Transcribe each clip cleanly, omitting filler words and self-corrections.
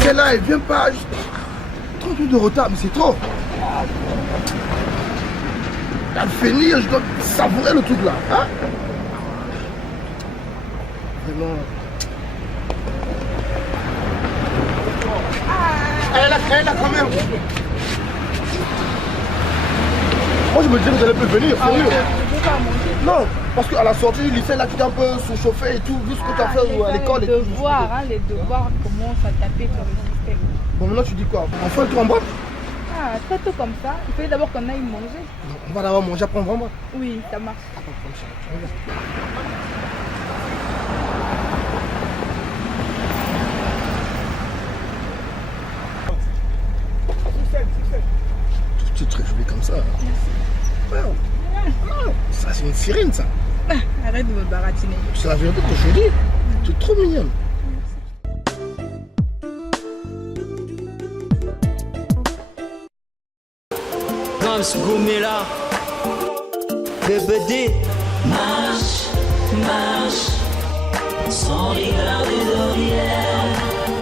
Celle-là, elle vient pas. 30 minutes de retard, mais c'est trop. À finir, je dois savourer le truc là. Hein? Vraiment. Elle est là quand même. Moi je me disais que vous allez plus venir, sérieux. Non, parce qu'à la sortie du lycée, là tu t'es un peu surchauffé et tout, vu ce que tu as fait à l'école et tout. Les devoirs commencent à taper sur le système. Bon, maintenant tu dis quoi? Enfin, tu en boîte? Ah, très tôt comme ça, il fallait d'abord qu'on aille manger. Donc, on va d'abord manger, après on va en boîte. Oui, ça marche. Tu es très jolie comme ça. Merci. Ça, c'est une sirène, ça. Arrête de me baratiner. C'est la vérité que je dis. Tu es trop mignonne. Comme ce gourmet-là, BBD. Marche, marche, sans regarder derrière.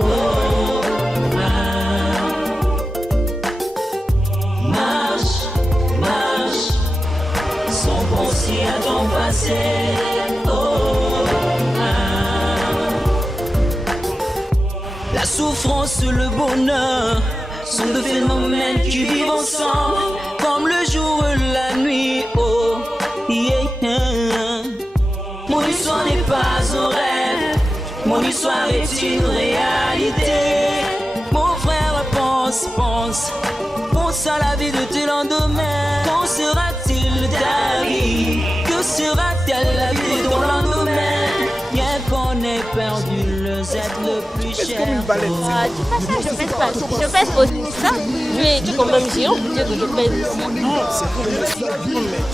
Oh, marche, marche, sans penser à ton passé. Oh, La souffrance, le bonheur sont deux phénomènes qui vivent ensemble, comme le jour et la nuit. Oh, yeah. Mon histoire n'est pas un rêve, mon histoire est une réalité. Mon frère, pense à la vie de tes lendemains. Quand sera-t-il ta vie? Que sera-t-elle la vie de ton lendemain? Bien qu'on ait perdu le Z le plus cher. Ah, tu fais ça, je pèse pas. Je pèse aussi ça. Tu es comme un géant, tu sais que je pèse aussi. Non, c'est cool.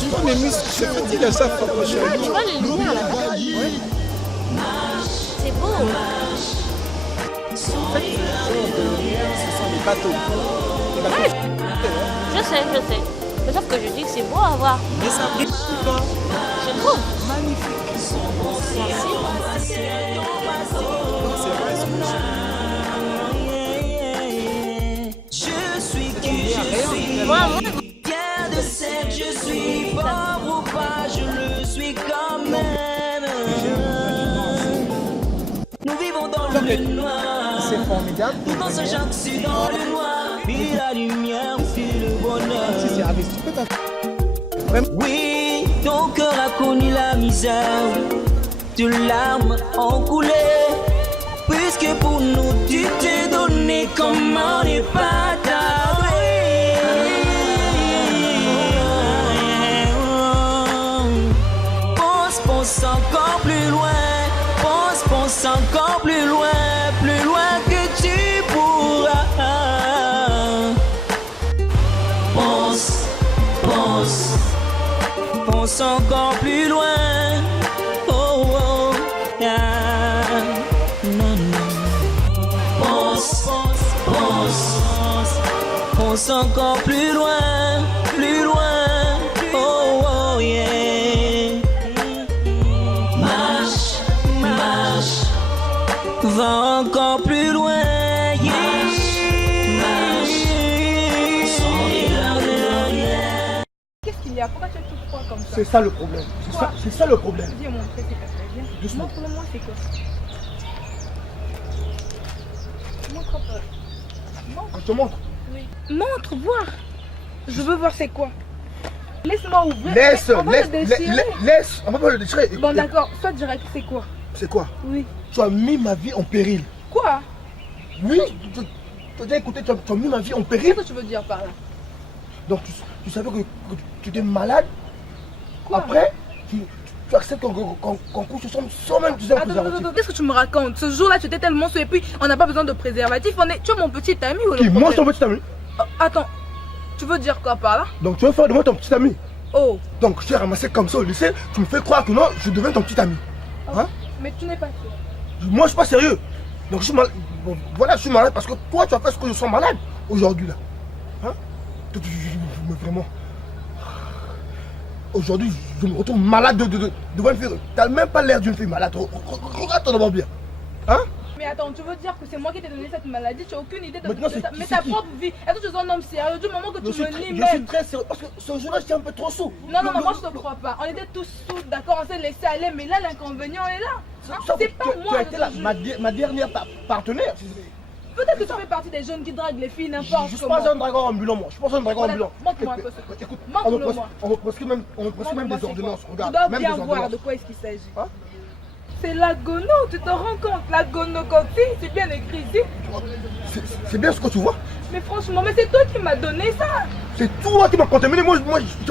Tu vois les muscles, c'est fatigué à ça, papa chérie. Tu vois les lumières là? C'est beau. Ce sont des bateaux. Ouais. Je sais. Mais sauf que je dis que c'est beau à voir. Mais ça brille tout le temps. C'est beau. Magnifique. Je suis qui je suis. Moi. Fier de cette je suis. Pauvre ou pas, je le suis quand même. Nous vivons dans le noir. C'est formidable. Tout en sachant que c'est dans le noir. Puis la lumière, puis le bonheur. Si c'est avec tu peux t'as... Oui, ton cœur a connu la misère. De larmes ont coulé. Puisque pour nous tu t'es donné, comment n'est pas tardé. Pense encore plus loin. Pense encore plus loin que tu pourras. Pense encore plus loin. Oh, yeah. Pense encore plus loin. Oh, yeah. Marche, va encore plus loin. Yeah. Marche, sans regarder derrière. Qu'est-ce qu'il y a? Pourquoi tu es tout froid comme ça? C'est ça le problème. C'est ça le problème. Viens montrer s'il te plaît. Viens. Doucement. Montre-le-moi c'est quoi. Montre-moi. Quand je te montre. Oui. Montre, voir. Je veux voir c'est quoi. Laisse-moi ouvrir. Laisse, On va le déchirer. laisse. On va pas le déchirer. Bon d'accord, soit direct, c'est quoi? C'est quoi? Oui. Tu as mis ma vie en péril. Quoi? Oui, tu as déjà écouté, tu as mis ma vie en péril. Qu'est-ce que tu veux dire par là? Donc tu savais que tu étais malade. Quoi? Après, tu acceptes qu'on couche ensemble sans même utiliser un préservatif. Attends, qu'est-ce que tu me racontes? Ce jour-là, tu étais tellement sous et puis on n'a pas besoin de préservatif. Tu es mon petit ami ou le Qui mange ton problème? petit ami? Attends, tu veux dire quoi par là? Donc tu veux faire de moi ton petit ami? Oh. Donc, je t'ai ramassé comme ça au lycée, tu me fais croire que non, je deviens ton petit ami. Hein? Mais tu n'es pas sûr. Moi, je suis pas sérieux. Donc, je suis malade. Bon, voilà, je suis malade parce que toi, tu as fait ce que je sois malade aujourd'hui, là. Hein? Mais vraiment. Aujourd'hui, je me retrouve malade devant une fille. T'as même pas l'air d'une fille malade. Regarde-toi d'abord bien. Hein? Mais attends, tu veux dire que c'est moi qui t'ai donné cette maladie? Tu n'as aucune idée de, Maintenant, mais ta propre vie. Est-ce que tu es un homme sérieux du moment que tu me lis Je suis même? très sérieux parce que ce jour-là, j'étais un peu trop sous. Non, moi je te crois pas. On était tous sous, d'accord, on s'est laissé aller, mais là l'inconvénient est là. Hein? C'est pas moi. Tu as été là, ma dernière partenaire. Peut-être que tu fais partie des jeunes qui draguent les filles n'importe comment. Je suis pas un dragon ambulant, moi. Je suis pas un dragon ambulant. Montre-moi un peu ce que. Écoute, montre-le-moi. on me prescrit même des ordonnances. Regarde, Tu dois même bien des voir ordonnances. de quoi est-ce qu'il s'agit. Hein? C'est la gono, tu te rends compte? La gonococcie, c'est bien écrit ici. C'est bien ce que tu vois. Mais franchement, mais c'est toi qui m'as donné ça. C'est toi qui m'as contaminé. Moi, je suis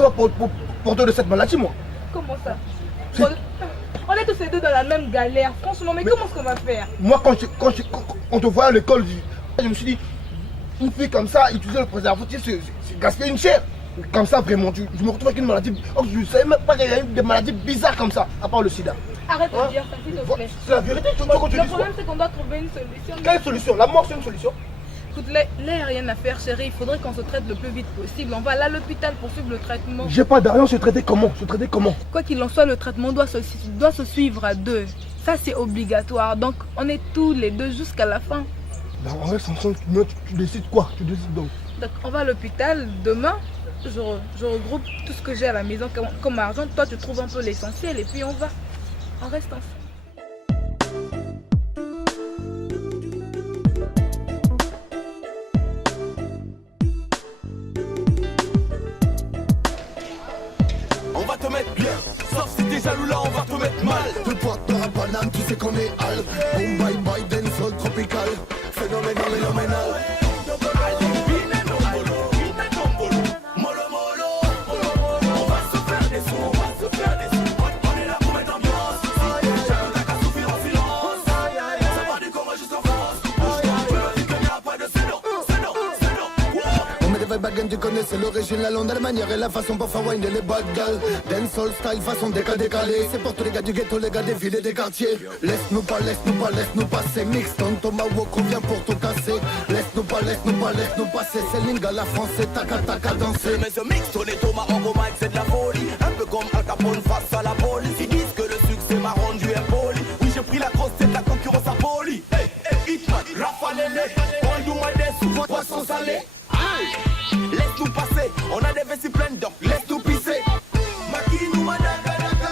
porteur de cette maladie, moi. Comment ça? On est tous les deux dans la même galère. Franchement, mais comment est-ce qu'on va faire? Moi, quand on te voit à l'école, je me suis dit, une fille comme ça, utiliser le préservatif, c'est gaspiller une chair. Comme ça, vraiment, je me retrouve avec une maladie. Oh, je ne savais même pas qu'il y a des maladies bizarres comme ça, à part le sida. Arrête de dire ça, s'il te plaît. C'est la vérité, tu Le problème, c'est qu'on doit trouver une solution. Quelle solution? La mort, c'est une solution? Écoute, là, il n'y a rien à faire, chérie. Il faudrait qu'on se traite le plus vite possible. On va aller à l'hôpital pour suivre le traitement. J'ai pas d'argent, je traitais comment? Quoi qu'il en soit, le traitement doit se suivre à deux. Ça, c'est obligatoire. Donc, on est tous les deux jusqu'à la fin. Ben, on reste ensemble, tu décides quoi? Tu décides donc? Donc, on va à l'hôpital demain. Je regroupe tout ce que j'ai à la maison comme argent. Toi, tu trouves un peu l'essentiel et puis on va. On reste ensemble. On va te mettre bien, sauf si t'es jaloux là, on va te mettre mal. Peu importe par la banane, tu sais qu'on est hal. Oh my boy, dancehall tropical. Phénoménal. On va se faire des sons, on va se faire des sons. On est là pour mettre l'ambiance. T'as qu'à souffler en silence. Ça va du Congo jusqu'en France. Bouge-toi, tu me dis qu'il n'y a pas de c'est non, c'est non, c'est non. On met des vibes baguettes, tu connais, c'est l'origine, la longue, la manière et la façon pour faire wine les bad gals. Dancehall style, façon décalée. C'est pour tous les gars du ghetto, les gars des villes et des quartiers. Laisse-nous passer. Mix ton tomahawk, on vient pour tout casser. Laisse-nous passer. C'est Linga, la France, c'est taka danser. Mais ce mix, ton et Thomas en gros mic, c'est de la folie. Un peu comme Al Capone face à la police. Ils disent que le succès m'a rendu impoli. Oui, j'ai pris la grosse tête, la concurrence a poli. Hey, Hitman, Rafa Lene, on do my dance, poisson salé. Laisse-nous passer, on a des vessies pleines donc laisse-nous pisser. Makinou madaka daka,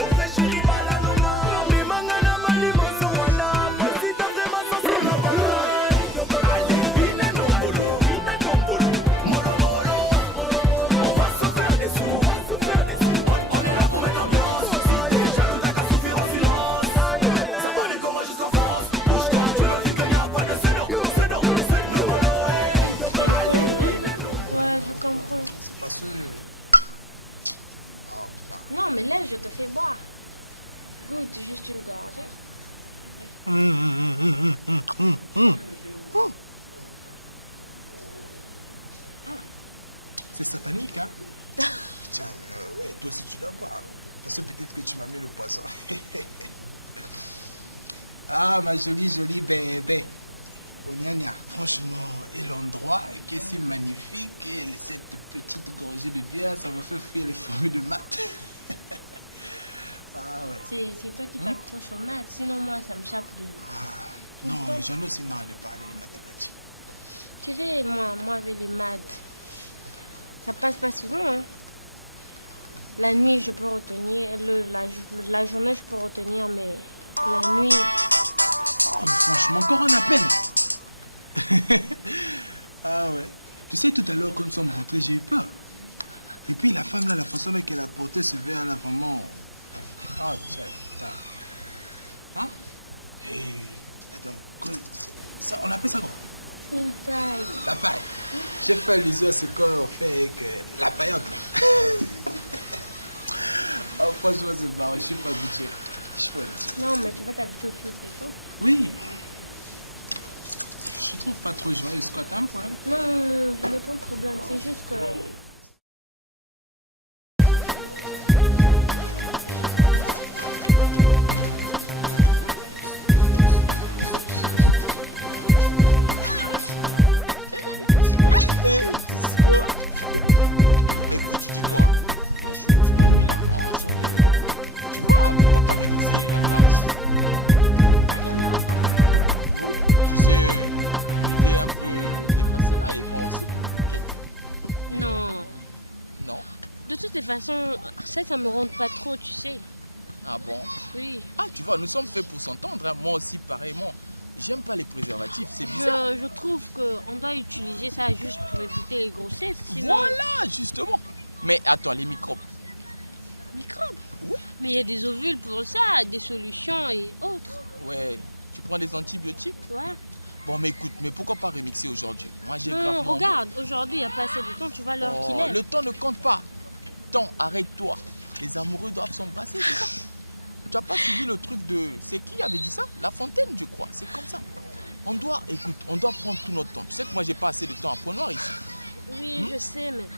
on fait chéri balanoma. Mais mangana mali mosowana, petit temps de ma sauce on a pas on va se faire des sous, on est là pour mettre l'ambiance. Jaloux t'as qu'à souffrir en silence. Ça va du Congo jusqu'en France. Bouge-toi, tu me dis qu'il n'y a pas de c'est non, c'est non, c'est non. Ouais, je comprends. C'est pas sûr. Oh putain. Non, mais laisse, je te fais boire. Goûte juste une gorgée. C'est satanique, hein? Tiens, ouais, toi aussi tu dois boire. Parce que peut-être que tu m'as mis le poison. Ah, ma jolie bébé. Onyanya, franchement, et l'endroit qui est si magnifique, et cette petite gorgée de bière, ça m'a fait fuir les formules de maths. Ah ouais. C'est toi qui t'accroches aux maths, sinon moi ça me chape de... Ah, non, j'en ai aussi marre de parler de mathématiques. Tu sais, moi avec les maths, ça passe pas souvent. Hein. La nuit je peux retenir, la journée je peux retenir, mais la nuit... Oh, mais franchement, encore un appel. Ah ouais. Tu sais, tout à l'heure, quand nous sommes rentrés, j'ai eu peur. Et puis la femme là, la façon dont elle a porté ce verre là, vraiment... Oh, tiens, putain. Hein? Hey, attends, ça, on appelle ça quoi? Une paille. La paille. J'ai fait allusion à ce qu'on fait avec la paillote là. Oh, franchement, c'est marrant, je suis pas habitué. Je suis pas habitué. Non, mais tu vas t'habituer au foot, c'est tout. Oui. Je trouve pas trop joyeux, est-ce que t'as un problème? Non, je n'ai pas de problème, c'est juste que... De toutes les façons, ça me rentre pas trop, tu sais. Ah bon? Oui. Ah, tu vois, nous sommes faits pour s'entendre. Hein. Moi aussi, pareillement. J'aime pas les préservatifs, c'est bizarre. Je trouve qu'on doit utiliser ça juste pour éviter les grossesses. Sinon... Voilà, justement. Mais attends, les microbes. Microbes? Oui. Mais il y a des ovules pour ça, des solutions et autres. Ouais, tu prends des antibiotiques? Ouais. Bon, mais écoute, mais pourquoi pas remixer aujourd'hui? Moi, j'ai Non, gravement... regarde, aujourd'hui, il n'y a pas assez de temps, tu vois l'heure qu'il est. Le temps ne compte pas. Temps, arrête-toi. Les amoureux doivent s'embrasser, c'est ça. Tu n'as pas suivi le truc de... C'est qui avait dit ça? La Fontaine, je crois. C'est comme ça. On doit prendre tout notre temps. Tu sais que moi, j'ai pas assez de temps à point noir ici. Oui, je sais, mais...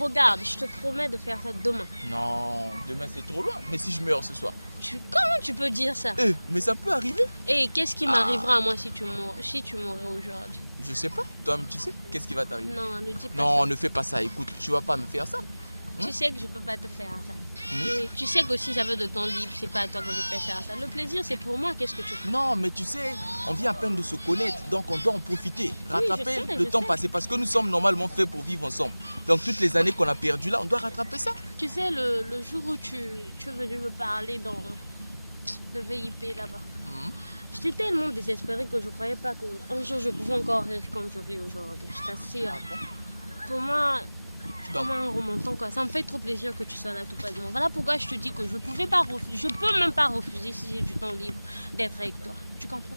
Regarde, je te promets de faire ça demain. Non, demain c'est trop loin. Mais si je meurs ce soir? Comment tu peux dire ça? Mais ça peut arriver. Et qu'est-ce qui m'arrivera à moi si tu mourrais aujourd'hui? Je sais pas. Toi-même, tu sais qu'est-ce qui va t'arriver? Non, ne dis pas ça. Non, ne fais pas ça. Écoute, tu vas pas me faire ça. Tu sais que je peux pas te faire ça. Et tu sais que si j'avais de temps libre, c'est pas à toi que je peux faire ça. Le plaisir, c'est pour moi. Qu'est-ce que tu peux? Non, mais tu sais, on vient à peine de se connaître, donc on doit en profiter, rattraper je sais, le temps passé, parce que nous sommes normalement faits pour vivre ensemble. Donc toutes les années qu'on a perdues là, on doit rattraper ça. Tu sais, le jour où tu es venu me parler dans le VIP là-bas, j'étais tellement désespérée que je croyais pas qu'un jour je pouvais encore rire comme je ris aujourd'hui. Je t'assure. Ah bon? Pour moi, Donc, comme un remontant, quoi. Ça me fait trop plaisir que tu sois là tout près de moi. Voilà pourquoi je te dis que je peux même pas refuser si j'ai du temps libre d'être avec toi. Tu comprends?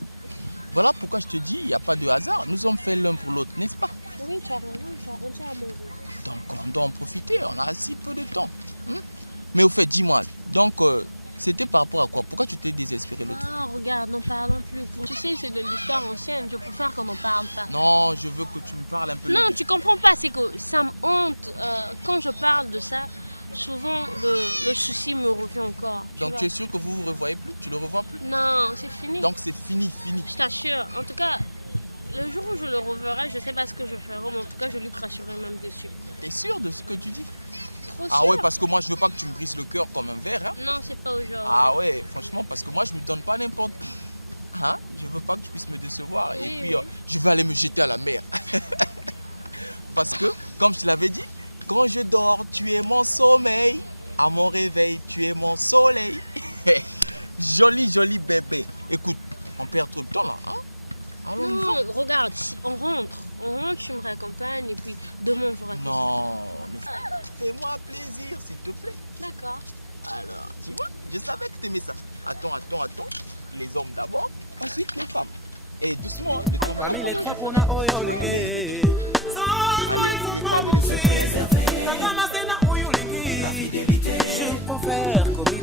voilà pourquoi je te dis, il n'y a pas de hasard. Nous sommes faits l'un pour l'autre, n'est-ce pas? Oui, tu as raison, tu as entièrement raison. Donc on doit en profiter, on a si peu de temps. Mais au fait, dis-moi, donc c'était par rapport à quoi? Pourquoi tu t'es désespéré l'autre fois? Ah, regarde, n'en parlons plus. Tu sais, c'est de l'histoire ancienne, je préfère qu'on n'en parle pas. Non, je veux que tu me parles un peu. Non, tu comprends pas, c'est que ça me hante. Quand je parle de ça, souvent le souci me revient encore. Donc tu es sûr que vous vous revoyez plus? Tu le revois plus? Non, c'est fini. Donc c'est fini. Je t'assure, en tout cas, le jour où je le reverrai, je sais pas ce que je ferai, mais en tout cas, je lui cracherai même dessus. T'es sûr de ce que tu dis? Trop Ah sûr. ouais, parce que moi je veux pas que tu me brises le cœur comme un verre. Hein? Non, c'est pas aujourd'hui. Ah ouais, franchement, parce que moi je me donne pas n'importe qui. Hein? Je veux pas que tu puisses me décevoir. Oui, Et puis oui. Je vais aller me jeter à la mer. Parce que, comme je te l'avais dit, quand je dors, tu es mon sommeil. À mon réveil, tu es mon soleil. Joli bébé. Écoute, on perd trop de temps là. Hein? Allons nous Non, regarde, si on rentre, tu me raccompagnes et puis demain on vous raconte. Non, fais-moi plaisir, s'il te plaît. D'accord. Alors, tu vois, je savais que t'aimais ça. Attends. Les hommes d'abord, ensuite les femmes. Et doucement, ne tombe pas. Allez, les femmes et les hommes. La fidélité, je préfère que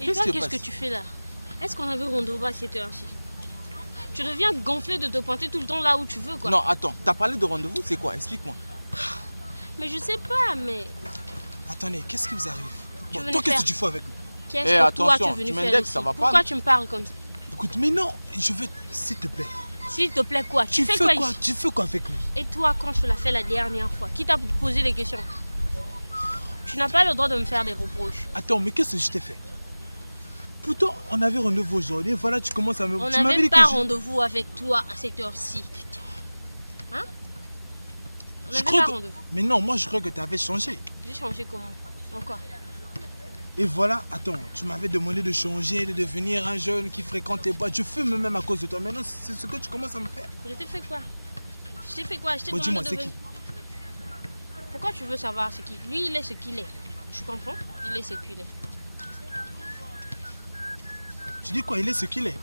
Et toi, qu'est-ce que tu fais là? Est-ce qu'on avait rendez-vous à cette heure-ci? Tu deviens gonflé de te pointer tout le temps là où tu veux, quoi. Non, attends, t'as parlé de rendez-vous, c'est quoi? Explique-moi. Mais je sais pas, mais... Attendez, qu'est-ce qui vous arrive? Tu veux Toi, nous qu'est-ce faire- que tu fais avec lui? Qu'est-ce Eh, que toi, tu attention, es venu tu faire m'index, ici? ça va pas, Pourquoi non? tu me parles comme ça? Écoute, mais non, je veux, s'il te plaît. S'il te plaît, quoi? Tu fais fais quoi? ici? Tu fais quoi avec lui? Et toi, quand je te l'ai fait la dernière fois, qui t'a posé les questions? Tu n'as pas le droit de me faire des reproches. Attends, mais qu'est-ce que je t'ai fait? Pourtant, on avait rendez-vous aujourd'hui. Voilà, tu commences à me... On tu n'a m'avais même dit pas que je- rendez-vous avec toi à cette heure-ci. Hein? On Je n'avait crois pas que... rendez-vous. Mais non, moi je crois que tu avais changé. J'ai changé comment? Encore? Et voilà, attends, tu m'avais demandé de changer, de devenir un jeune qui fréquente les boîtes. Je fume même à cause de toi. Maintenant, c'est ce que tu commences à me faire. Je t'ai fait quoi? Je t'ai fait quoi? Je t'ai Bon, demandé dis-moi, de c'est venir. qui? Pourquoi tu veux savoir ce qu'il... Lui, il est ce qu'il est. Tu comprends? Il est ce qu'il est. Tu dis quoi? Il est ce qu'il est.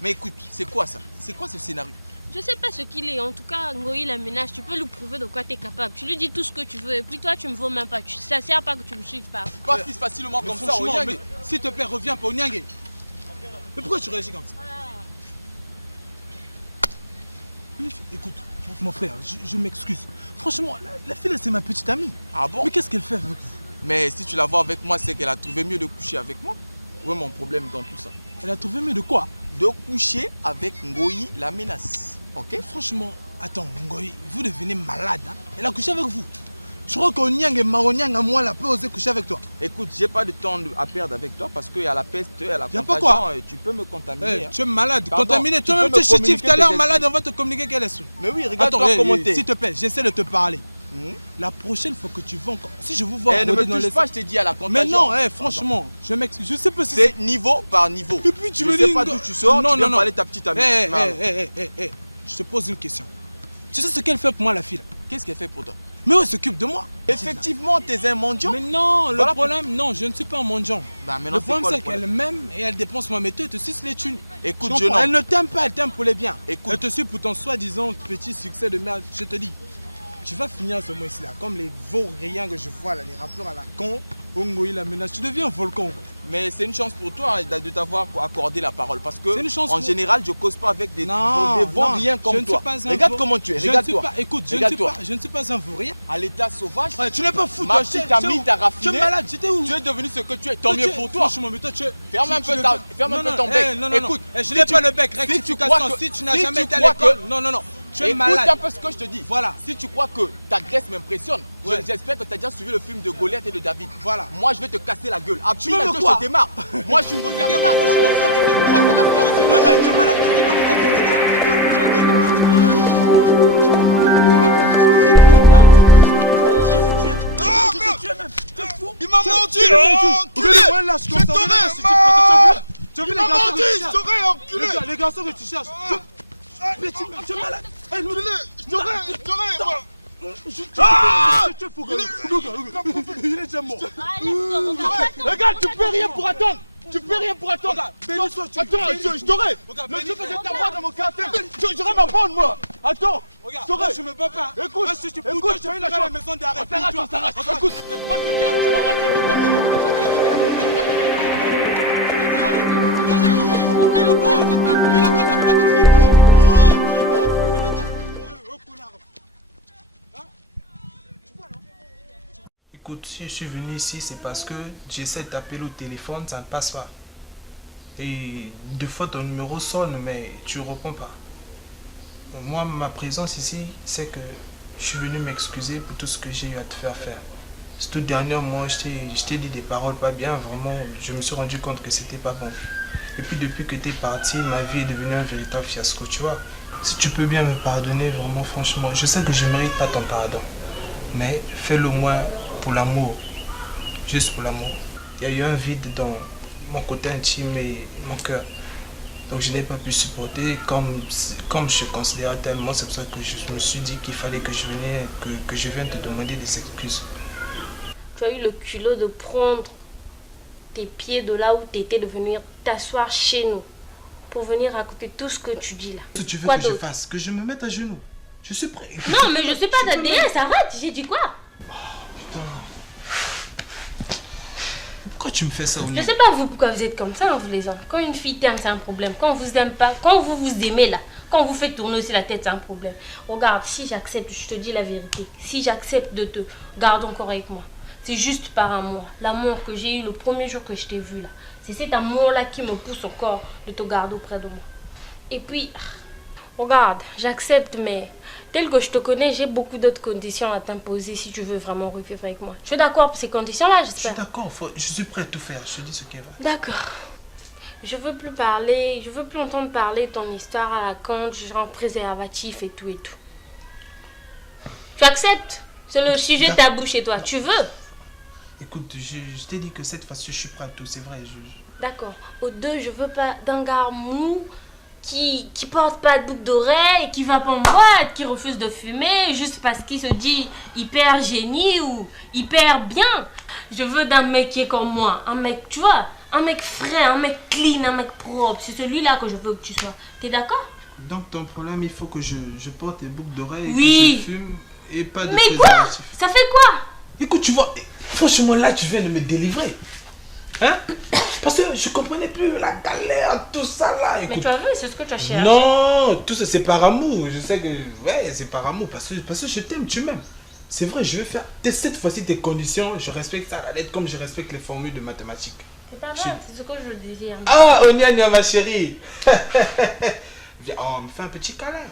Mais écoute, c'est quoi ça? C'est quoi ce scénario? Je sais pas ce qu'il est. En tout cas, Ngoï la ménage, tu peux lui prouver de quoi tu es capable. Tu lui dis tout ce que tu veux. Et puis toi, tu me veux même pas. Ça sert pas que tu me suives pas. Pas fils facilement Mais comme ça, franchement, Onyang. mais s'il te plaît, reviens pas au Nyangé. Mais pourquoi tu réagis comme ça? Écoute, mon frère, je m'excuse. Franchement, la fille, là, c'est ma petite amie. Ah bon? Mais qu'est-ce qu'elle fait avec vous? Mais si tu la vois avec moi, c'est qu'elle a trouvé mieux de coucher avec moi. Où est mon problème dans tout ça? Elle a trouvé mieux de quoi? De coucher avec Ngoyi la menace. Ok? Franchement, attends, Ngoyi, vous devenez malade. Hein? Elle a couché avec vous. Je crois qu'Onyang et Maronyang à moi, elle peut oser coucher avec toi. Écoute, j'ai pas de temps à perdre avec toi parce qu'il y a la peste, il y a la pas quoi. et tu peux me contaminer. Hey, hein. Tu es malade, Pardon, contaminé. tu Toi-même, peux tu es me chétif, tu as communiquer l'air tes malade, on va te communiquer qu'elle est sous. Mais oui, regarde-toi Attends, comment t'es. s'il te plaît, j'essaie de te parler. La prochaine fois que tu vas encore... Si je vous vois Ne me rôder dans touche les... pas, je t'ai dit à la contagion. Mais non, franchement, je m'excuse. Je sais pas si c'est niveau par niveau. Et puis tu je me sais dis... pas d'où tu sors, non, tu viens non, parler de ta petite amie. Je te pose une question. Tu sais ce qu'elle fait pour moi, la fille là? Qu'est-ce qu'elle fait pour toi? Mais elle s'occupe de moi. Effectivement, t'es un mendiant. Mais non, Voilà le problème, non, je ne suis pas un mendiant. Bah, maintenant, Le problème, quoi, c'est qu'elle m'aime et elle dépense moi, mais toi, elle te suce les thunes. Écoute, Je jeune comprends. Elle homme. ne t'aime pas, elle t'aime pour les biens. Écoute. Elle te suit pour ton soi-disant petit succès de merde. Je te dis, tu vas finir ce mois ici là, comme les vauriens que je vois là, les rappeurs à la con, Ngoyi la menace, tu deviens un volcan. Mais c'est une chance pour toi de t'avoir accordé la parole parce que C'est une chance en pour- général, je cause pas avec des Non, vauriens je comme ne toi. suis pas un Regarde vaur- comment tu es, Je ne regarde-toi. suis pas- Écoute, Regarde-toi. je ne suis pas un vaurien. À l'état sauvage, Ouais, tu n'es pas fou, ma toi, petite tu es amie où? t'a Tu es raffiné. malade, j'étais où? Tu es devenu ce que tu es, tant Toi, mieux tu es- pour toi. Franchement, mais toi, tu es... Ferme un peu ton bec. Non, non, Écoute, non. Je si n'ai tu- pas le bec, si tu rectification. crois que- Si tu n'as si jamais tu été à crois l'école... que- Non, non, non. Tu es Écoute malade. un peu ce que je te dis. Voilà. Si tu crois que ta graisse m'impressionne, Ouais. j'espère que tu as déjà suivi le film de Goliath et de David. Voilà. Moi, je vais te casser la gueule. Appuie veux la me gueule, quoi? je démarre. Moi, je suis une grosse menace. Moi, c'est la situation. Il m'a menti, enculé. Je t'aurais, Tu as vu il les m'a garçons menti, que tu je cherches? t'aurais, enculé. Les garçons que tu cherches. Tu es malade. Enculé, je t'aurais, moi. Tu es fou, il est déjà mort. Regarde, tu peux rien pour attendre. Tu peux rien pour attendre. Bénis-toi, tu Attends, je t'aurais. Le jour que je t'envoie dans mon quartier, j'aurais ma bande, moi. Attends, Regarde, je t'aurais. je me bats pas. Écoute, si tu écoute, pour toi, tu as eu je la ferai chance. la maison d'arrêt. On s'arrête. Écoute, moi, je te dis, tu vas voir. Écoute, si je suis venu ici, c'est parce que j'essaie de t'appeler au téléphone, ça ne passe pas. Et deux fois ton numéro sonne, mais tu ne réponds pas. Moi, ma présence ici, c'est que je suis venu m'excuser pour tout ce que j'ai eu à te faire faire. Tout dernièrement, je t'ai dit des paroles pas bien, vraiment, je me suis rendu compte que c'était pas bon. Et puis depuis que tu es parti, ma vie est devenue un véritable fiasco, tu vois. Si tu peux bien me pardonner, vraiment, franchement, je sais que je ne mérite pas ton pardon. Mais fais-le moins pour l'amour, juste pour l'amour. Il y a eu un vide dans mon côté intime et mon cœur. Donc je n'ai pas pu supporter comme je considérais tellement. C'est pour ça que je me suis dit qu'il fallait que je vienne te demander des excuses. Tu as eu le culot de prendre tes pieds de là où tu étais, de venir t'asseoir chez nous pour venir raconter tout ce que tu dis là. Qu'est-ce que tu veux Quoi que je d'autre? fasse? Que je me mette à genoux? Je suis prêt. Non, mais je sais pas ta déesse, arrête, j'ai dit quoi? Pourquoi tu me fais ça au Je nez? sais pas vous pourquoi vous êtes comme ça, hein, vous les hommes. Quand une fille t'aime, c'est un problème. Quand on vous aime pas, quand vous vous aimez là, quand on vous fait tourner aussi la tête, c'est un problème. Regarde, si j'accepte, je te dis la vérité, si j'accepte de te garder encore avec moi, c'est juste par amour. L'amour que j'ai eu le premier jour que je t'ai vu là. C'est cet amour-là qui me pousse encore de te garder auprès de moi. Et puis, regarde, j'accepte, mais tel que je te connais, j'ai beaucoup d'autres conditions à t'imposer si tu veux vraiment revivre avec moi. Tu es d'accord pour ces conditions-là, Je suis j'espère? d'accord, je suis prêt à tout faire. Je te dis ce qui va. D'accord. Je veux plus parler, je veux plus entendre parler de ton histoire à la con, genre préservatif et tout et tout. Tu acceptes? C'est le sujet tabou chez toi. Tu veux? Écoute, je t'ai dit que cette fois-ci, je suis prêt à tout, c'est vrai. D'accord. Au deux, je veux pas d'un gars mou qui porte pas de boucle d'oreille, qui va pas en boîte, qui refuse de fumer juste parce qu'il se dit hyper génie ou hyper bien. Je veux d'un mec qui est comme moi. Un mec, tu vois, un mec frais, un mec clean, un mec propre. C'est celui-là que je veux que tu sois. T'es d'accord? Donc ton problème, il faut que je porte des boucles d'oreilles, Oui. que je fume et pas de Mais quoi? préservatif. Ça fait quoi? Écoute, tu vois, franchement là, tu viens de me délivrer. Hein? Parce que je comprenais plus la galère, tout ça là. Mais Écoute, tu as vu, c'est ce que tu as cherché. non, tout ça c'est par amour. Je sais que, ouais, c'est par amour. Parce que je t'aime, tu m'aimes. C'est vrai, je vais faire. Cette fois-ci, tes conditions, je respecte ça à la lettre comme je respecte les formules de mathématiques. C'est pas grave, c'est ce que je désire. Ah, Onia, ma chérie. Viens, oh, on me fait un petit câlin.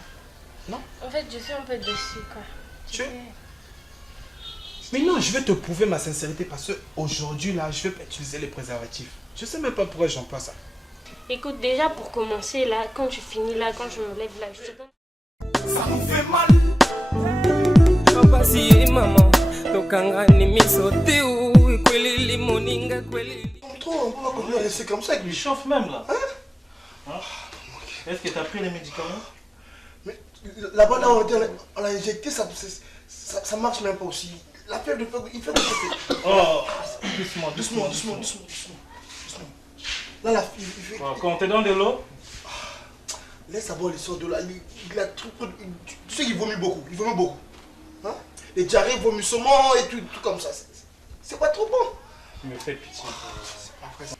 Non? En fait, je suis un peu déçue, quoi. Tu Mais non, je vais te prouver ma sincérité parce que aujourd'hui là, je vais pas utiliser les préservatifs. Je sais même pas pourquoi j'emploie ça. Écoute, déjà pour commencer, là, quand tu finis là, quand je me lève là, je te donne. Ça nous fait mal. Si maman, tokanga ni misote ou kweli moninga kweli. Trop, on va continuer à laisser comme ça avec lui. Il chauffe même là. Hein? Est-ce que tu as pris les médicaments? Mais là-bas, là, on l'a injecté, ça marche même pas aussi. La fièvre de feu, il fait des effets. Oh, doucement. Là, la fièvre, il fait. Quand on te donne de l'eau? Laisse savoir l'histoire de là. Il a tout. Tu sais qu'il vomit beaucoup. Il vomit beaucoup. Hein? Les diarrhées, vomissements et tout comme ça. C'est pas trop bon. Tu me fais pitié. C'est pas vrai ça.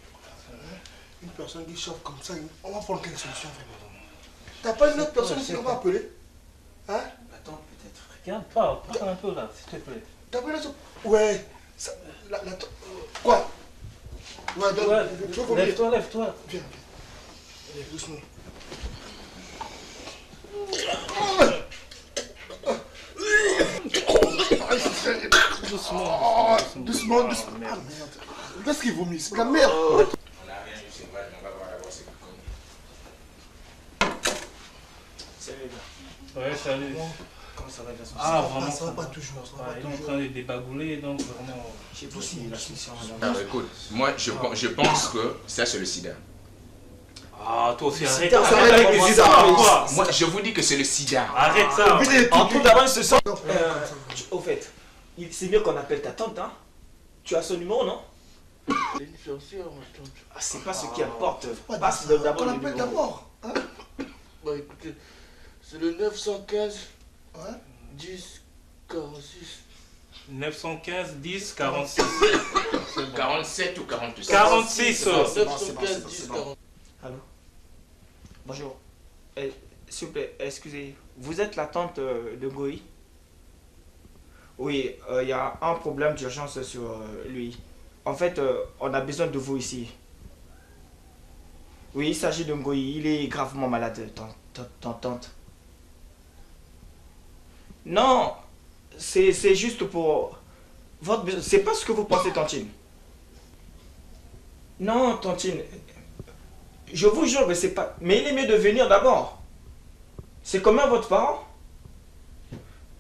Une personne qui chauffe comme ça, on va prendre quelle solution vraiment? T'as pas une autre personne qui va appeler? Hein? Attends, peut-être. Regarde, parle un peu là, s'il te plaît. T'as pas une autre? Ouais. Quoi? Ouais, Lève-toi. Viens. Allez, doucement. Doucement. Ah merde. Qu'est-ce qu'il vomit? C'est de la merde. Ouais, salut. Comment ça va, garçon? Ah, vraiment. Ça va pas toujours. Il est en train de débagouler, donc vraiment. Écoute, moi je pense que ça c'est le sida. Ah, toi aussi, arrête. Arrête avec le sida. Moi je vous dis que c'est le sida. Arrête ça. En tout d'abord, ce soir. Au fait, c'est mieux qu'on appelle ta tante, hein. Tu as son numéro, non? C'est une sorcière, ma tante. Ah, c'est pas ce qui importe. Passe Passe d'abord on le appelle numéro. d'abord. Hein? Bah écoutez, c'est le 915 10 46. 915 10 46. 47 ou 46? 46. 915 10 46. Allô? Bonjour. S'il vous plaît, excusez, vous êtes la tante de Goï? Oui, il y a un problème d'urgence sur lui. En fait, on a besoin de vous ici. Oui, il s'agit de Ngoï, il est gravement malade, tante. Non, c'est juste pour votre besoin. C'est pas ce que vous pensez, tantine. Non, tantine. Je vous jure que c'est pas... Mais il est mieux de venir d'abord. C'est comment votre parent?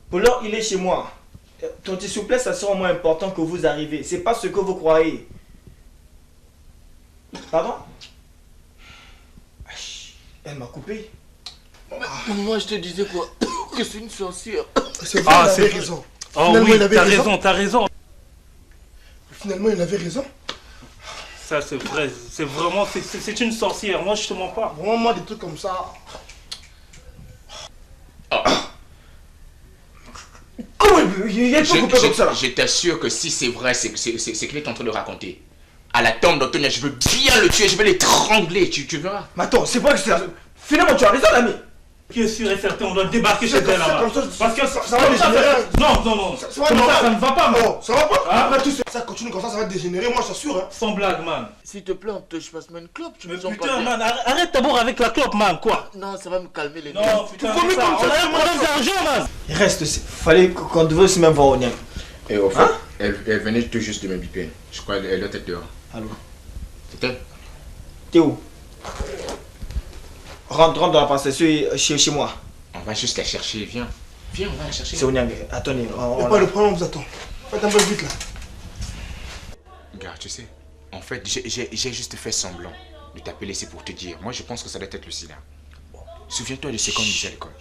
Pour l'heure, il est chez moi. Tantine, s'il vous plaît, ça sera moins important que vous arrivez. C'est pas ce que vous croyez. Pardon? Elle m'a coupé. Moi je te disais quoi? Que c'est une sorcière. C'est Ah, vrai, il c'est avait vrai. raison. Oh Finalement, oui, il avait t'as raison. Finalement, il avait raison. Ça, c'est vrai. C'est vraiment, c'est une sorcière. Moi, je te mens pas. Vraiment, moi, des trucs comme ça. Comment il y a tout coupé comme ça là? Je t'assure que si c'est vrai, c'est qu'il est en train de raconter. À la tombe d'Antonia, je veux bien le tuer, je vais l'étrangler, tu verras. Mais attends, c'est vrai que c'est... Finalement, tu as raison, l'ami. Bien sûr et certain, on doit débarquer chez elle là-bas. comme ça, Parce que ça va dégénérer. Non. Ça Comme va ça ne va pas, man. Non, ça va pas. Hein? Après tout ça continue comme ça va dégénérer, moi je t'assure. Hein. Sans blague, man. S'il te plaît, je passe même une clope, tu Mais me sens pas putain, bien. man, arrête d'abord avec la clope, man, quoi. Non, ça va me calmer les Non, nerfs. putain, vomis ça, comme on ça, a un problème d'argent, man. Il reste, fallait qu'on devait aussi même voir Onia. Et au fait, elle venait tout juste de me biper. Je crois qu'elle doit être dehors. Allô? C'est elle? T'es où? Rentre dans la passation chez moi. On va juste la chercher, viens. Viens, on va la chercher. C'est Onia, attendez. Y'a pas de problème, on vous attend. Faites un peu vite là. Regarde, tu sais, en fait, j'ai juste fait semblant de t'appeler, c'est pour te dire. Moi, je pense que ça doit être le sida. Souviens-toi de ce qu'on disait à l'école.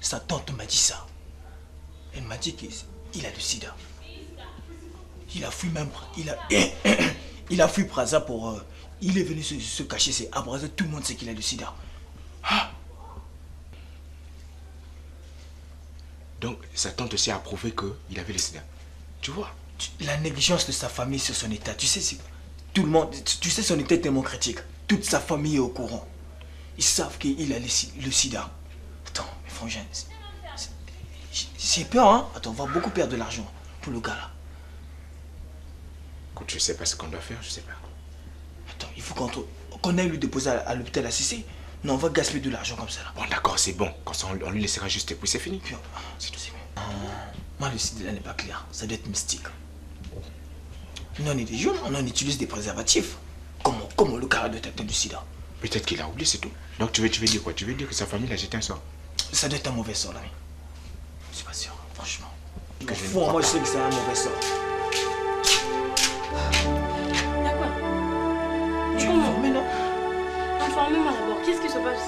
Sa tante m'a dit ça. Elle m'a dit qu'il a le sida. Il a fui même... Il a fui Praza pour... il est venu se cacher, c'est abrasé. Tout le monde sait qu'il a le sida. Ah. Donc, sa tante aussi a prouvé qu'il avait le sida. Tu vois? La négligence de sa famille sur son état. Tu sais, tout le monde... Tu sais, son état est tellement critique. Toute sa famille est au courant. Ils savent qu'il a le sida. Attends, mais frangin... J'ai peur, hein. Attends, on va beaucoup perdre de l'argent pour le gars là. Quand je sais pas ce qu'on doit faire, je sais pas. Attends, il faut qu'on aille lui déposer à l'hôpital ACC. Non, on va gaspiller de l'argent comme ça là. Bon, d'accord, c'est bon. Comme ça, on lui laissera juste et puis c'est fini. C'est tout. Moi, le sida n'est pas clair. Ça doit être mystique. Nous, on est des jeunes, on en utilise des préservatifs. Comment le gars doit être atteint du sida? Peut-être qu'il a oublié, c'est tout. Donc tu veux dire quoi? Tu veux dire que sa famille l'a jeté un sort? Ça doit être un mauvais sort, l'ami. Je suis pas sûr, franchement. Moi, je sais que c'est un mauvais sort. D'accord. Tu es informé, non? Informez-moi d'abord, qu'est-ce qui se passe?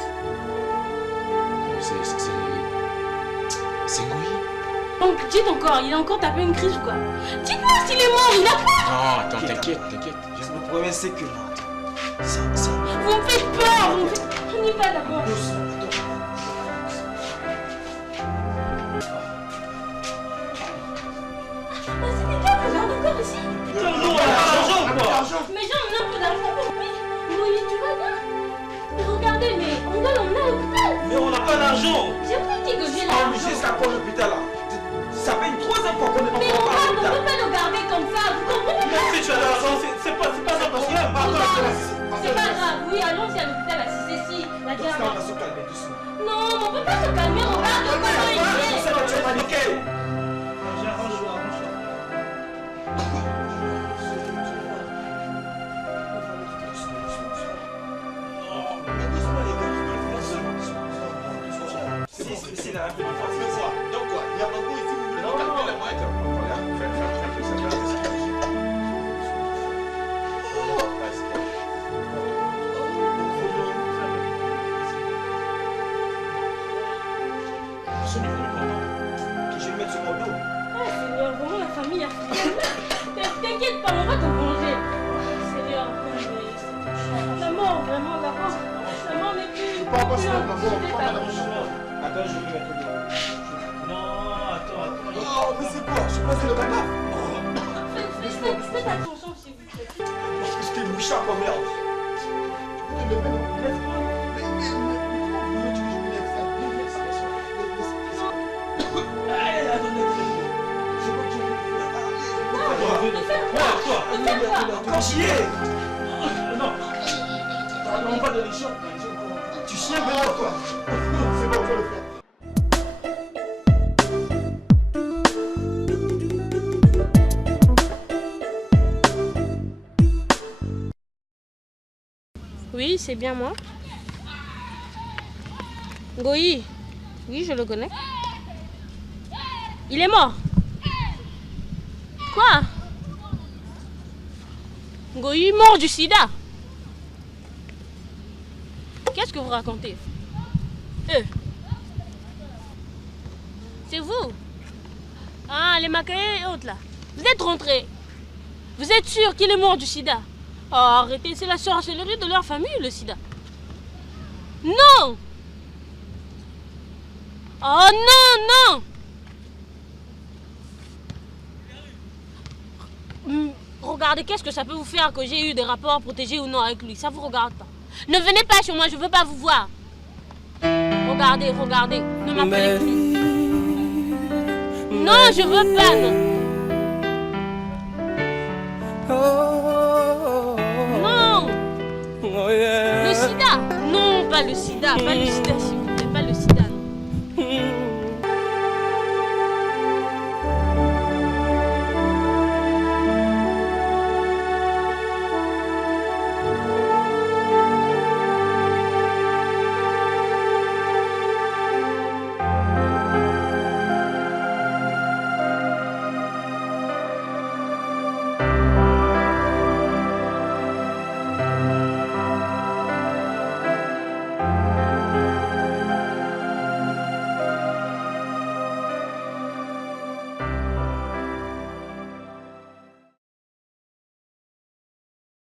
C'est Ngoyi. Donc, dites encore, il a encore tapé une crise ou quoi? Dites-moi s'il est mort, il a quoi? Non, attends, t'inquiète. Le problème, c'est que là, ça... Vous me faites peur, On y va d'abord. Encore ici. Mais j'ai un peu d'argent pour lui. Oui, tu vas bien. Regardez, mais on doit l'emmener à l'hôpital. Mais on n'a pas d'argent. J'ai pas dit que j'ai l'argent. Jusqu'à quand l'hôpital là? Ça fait une troisième fois qu'on est Mais on ne peut pas le garder comme ça, vous comprenez? Mais si tu as de l'argent, c'est pas un problème. C'est pas grave, oui, allons-y à l'hôpital à Cissé, la diable. On va se calmer doucement. Non, on peut pas se calmer, regarde comment il est. C'est tu es paniqué. C'est la donc quoi? Il y a un coup ici, vous voulez calmer la moitié. Je vais mettre sur mon dos. Ah, Seigneur, vraiment la famille a fait. T'inquiète pas, on va te venger. Seigneur, la mort, vraiment, la mort. La mort n'est plus. Pas encore sur la mort. Attends, je vais mettre le dos. Non, attends. Oh, mais c'est quoi? Je suis passé le cadavre. Faites attention, s'il vous plaît. Je t'ai mouché comme merde. Quand j'y es. Non. On va donner chaud. Tu chies un peu quoi. C'est bon, je vais le faire. Oui, c'est bien moi. Ngoyi. Oui, je le connais. Il est mort. Quoi? Ngoyi mort du sida. Qu'est-ce que vous racontez? C'est vous? Ah, les macaïs et autres là. Vous êtes rentrés. Vous êtes sûr qu'il est mort du sida? Oh, arrêtez, c'est la sorcellerie de leur famille, le sida. Non! Oh non, non! Regardez, qu'est-ce que ça peut vous faire que j'ai eu des rapports protégés ou non avec lui? Ça vous regarde pas. Ne venez pas chez moi, je veux pas vous voir. Regardez, ne m'appelez plus. Non, je veux pas, non. Non! Le sida! Non, pas le sida, s'il